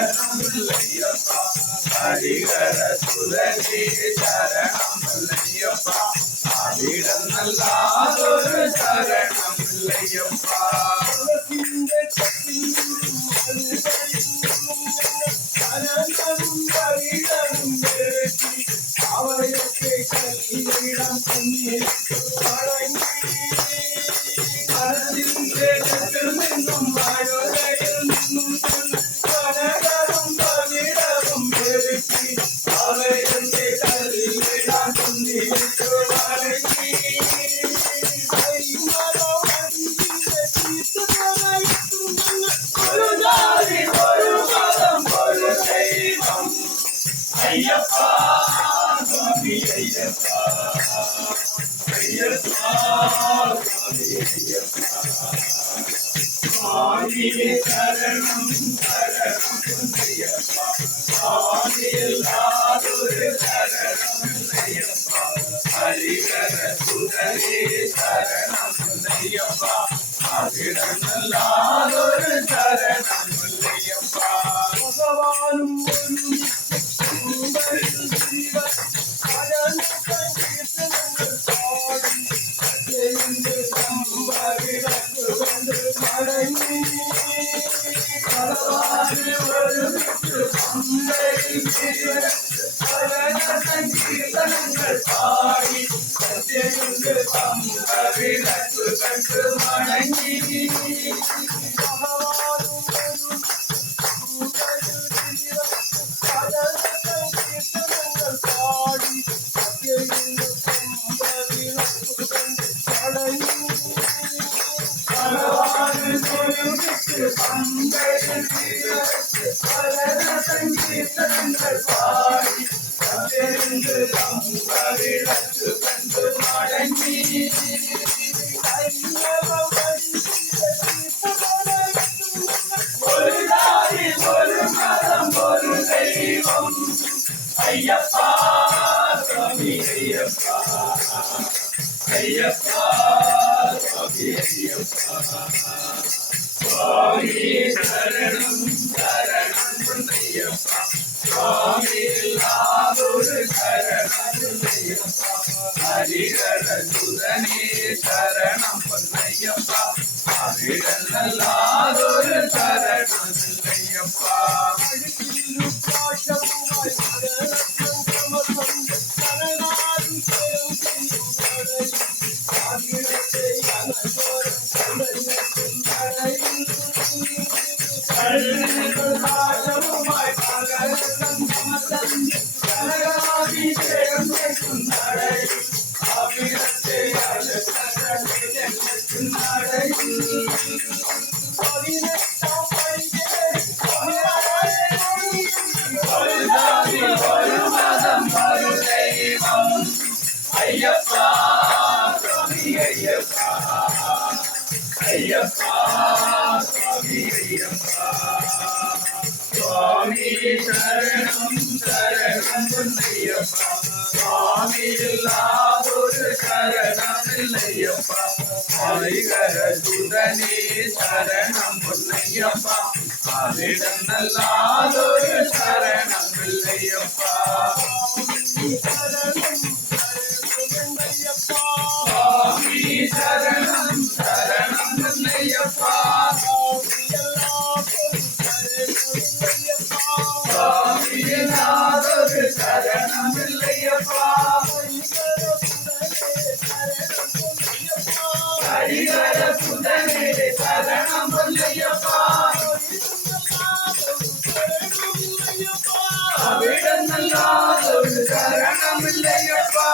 சரணமில்லையப்பா ஹரிகர சுதனே சரணமில்லையப்பா ஆதிடம் நல்லாதொரு சரணமில்லையப்பா அவருக்கு கல்லிடம் நின்னும் வாழுகையில் நின்னும் கனகரும் பகிடவும் பெருக்கி அவருக்கு கல்லிடம் குந்திருக்கு வழங்கி ஒரு ஜாதி ஒரு மதம் ஒரு தெய்வம் ஐயப்பா சுவாமி ஐயப்பா ஐயப்பா சுவாமி ஐயப்பா சுவாமி சரணம் சரணம் ஐயப்பா சுவாமி எல்லாதொரு சரணம் ஐயப்பா ஹரிகர சுதனே சரணம் ஐயப்பா ஆதிடம் நல்லாதொரு சரணம் ஐயப்பா பகவானும் பாடி ஐயப்பா சுவாமி ஐயப்பா ஐயப்பா சுவாமி ஐயப்பா சுவாமி சரணம் சரணம் ஐயப்பா சுவாமி எல்லாதொரு சரணம் ஐயப்பா ஹரிகர சுதனே சரணம் ஐயப்பா ஆதிடம் நல்லாதொரு சரணம் ஐயப்பா ஐயப்பா சுவாமி ஐயப்பா ஐயப்பா சுவாமி ஐயப்பா சுவாமி சரணம் சரணம் ஐயப்பா சுவாமி எல்லாதொரு சரணம் இல்லையப்பா ஹரிகர சுதனே சரணம் ஐயப்பா ஆதிடம் நல்லாதொரு சரணம் இல்லையப்பா சுவாமி சரணம் சரணம் ஐயப்பா சுவாமி எல்லாதொரு சரணம் இல்லையப்பா ஹரிகர சுதனே சரணம் இல்லையப்பா அவிடம் நல்லாதொரு சரணம் இல்லையப்பா